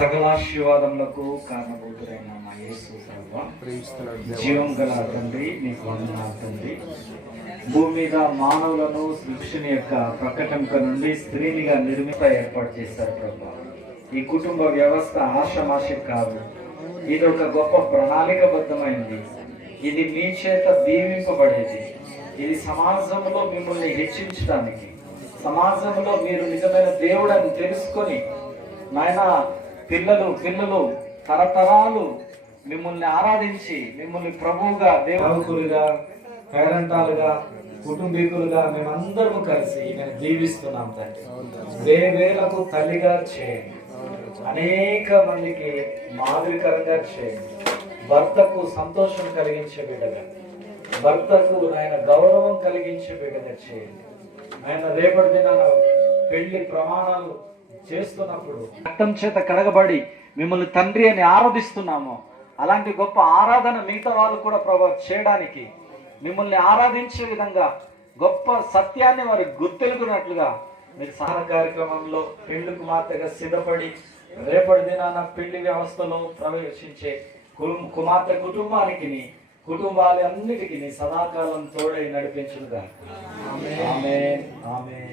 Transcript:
సకలాశీర్వాదములకు కారణభూతుడైన మా యేసు ప్రభువా, జీవం గల తండ్రి, నీకు వందనాలు తండ్రి. భూమి మీద మానవులను సృష్టిని యొక్క ప్రకటనక నుండి స్త్రీనిగా నిర్మిత ఏర్పాటు చేశారు ప్రభువా. ఈ కుటుంబ వ్యవస్థ ఆషమాష కాదు, ఇది ఒక గొప్ప ప్రణాళికబద్ధమైనది. ఇది మీ చేత దీవింపబడేది. ఇది సమాజంలో మిమ్మల్ని హెచ్చించడానికి, సమాజంలో మీరు నిజమైన దేవుడని తెలుసుకొని నాయన పిల్లలు తరతరాలు మిమ్మల్ని ఆరాధించి మిమ్మల్ని ప్రభువుగా, దేవుడుగా, పేరంటాలుగా, కుటుంబీకులుగా మేమందరము కలిసి నేను దీవిస్తున్నాం తండ్రి. వేవేలకు తల్లిగా చేయండి, అనేక మందికి మాదిరికరంగా చేయండి. భర్తకు సంతోషం కలిగించే బిడ్డగా, భర్తకు ఆయన గౌరవం కలిగించే బిడ్డగా చేయండి. ఆయన రేపటి దినాన పెళ్లి ప్రమాణాలు చేస్తున్నప్పుడు రక్తం చేత కడగబడి మిమ్మల్ని తండ్రి అని ఆరాధిస్తున్నాము. అలాంటి గొప్ప ఆరాధన మిగతా వాళ్ళు కూడా ప్రభావం చేయడానికి, మిమ్మల్ని ఆరాధించే విధంగా గొప్ప సత్యాన్ని వారు గుర్తెలుగునట్లుగా మీరు సహాయ కార్యక్రమంలో పెళ్లి కుమార్తెగా సిద్ధపడి రేపటి దినాన పెళ్లి వ్యవస్థలో ప్రవేశించే కుమార్తె కుటుంబాలన్నిటికీ సదాకాలం తోడై నడిపించుగా. ఆమేన్, ఆమేన్.